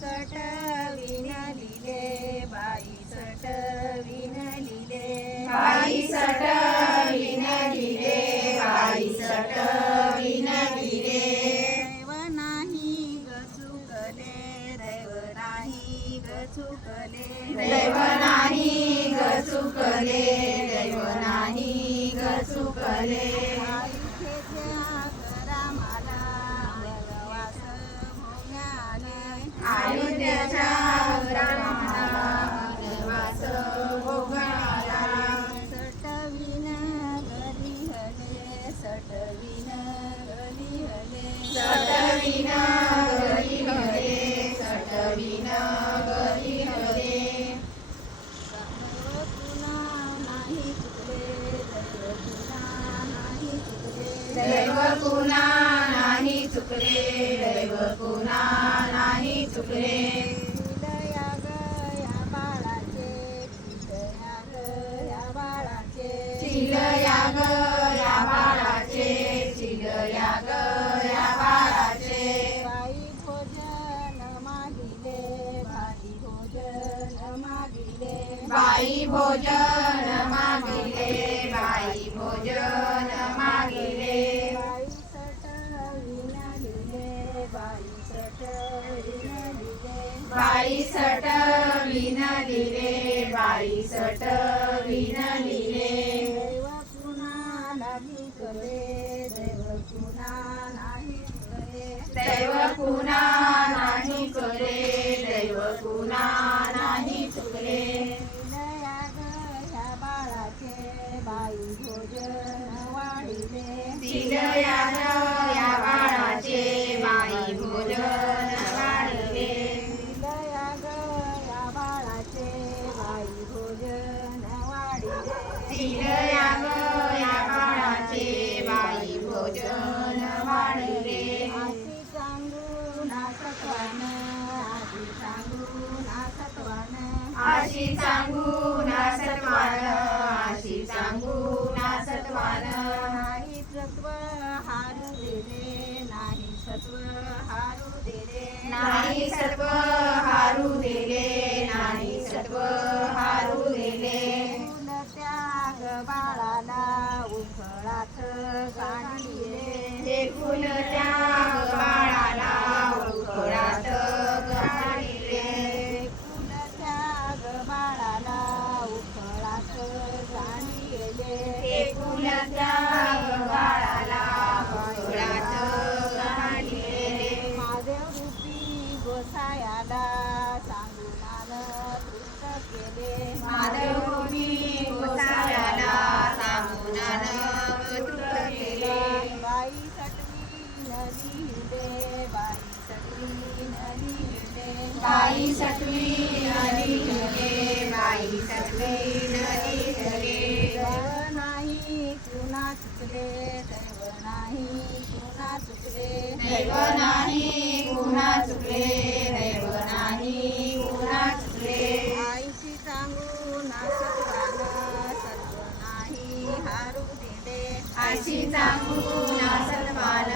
सट विणलिले बाई सट विणलिले बाई सट विणलिले बाई सट विणलिले दैव नाही ग चुकले दैव नाही ग चुकले दैव नाही ग चुकले दैव नाही ग चुकले अयोध्येच्या घरामाला वनवास भोगाला सटविन घरी हले सटविन घरी हले सटविन घरी हले सटविन घरी हले दैव पुन्हा नाही चुकले दैव पुन्हा नाही चुकले दैव पुन्हा नाही चुकले चिलया गया बाळाचे चिलया गया बाळाचे चिलया ग या बाळाचे चिलया ग या बाळाचे बाई भोजन मागिले बाई भोजन मागिले बाई भोजन मागिले बाई भोजन मागिले बाई सट विणलिले बाई सट विणलिले बाई सट विणलिले बाई सट विणलिले दैव पुन्हा नाही चुकले दैव पुन्हा नाही चुकले दैव पुन्हा नाही चुकले दैव पुन्हा नाही चुकले चिलया गया बाळाचे बाई भोजन वाढिले चिलया ग या बाळाचे बाई भोजन वाढले चिलया गया बाळाचे बाई भोजन वाढिले चिलया ग या बाळाचे बाई भोजन वाढले आशी सांगू ना सत्वान आशी सांगू ना सत्वान अशी सांगू ना सत्वान अशी सांगू ना सत्वान नाही सत्व हारू दिले नाही सत्व हारू दिले नाही सत्व हारू दिले नाही सत्व हारू दिले फुल त्याग बाळाला उफळात गाडीले हे फुल त्या बाळाला उखळात गाडीले फुल त्याग बाळाला उफळात गाडीले हे फुल त्या बाळाला उखळात गाडीले महादेव रूपी गोसायाला सांगून तृप्त केले माधवी गोसाव्याला सांगून तृप्त केले बाई सटवी नदी हिंडे बाई सटवी नदी हिंडे बाई सटवी नदी हिंडे बाई सटवी नदी हिंडे दैव नाही पुन्हा चुकले दैव नाही पुन्हा चुकले दैव नाही पुन्हा चुकले दैव नाही पुन्हा चुकले आईची सांगू ना सत्वान सत्व नाही हारू दिले अशी सांगू ना सत्वान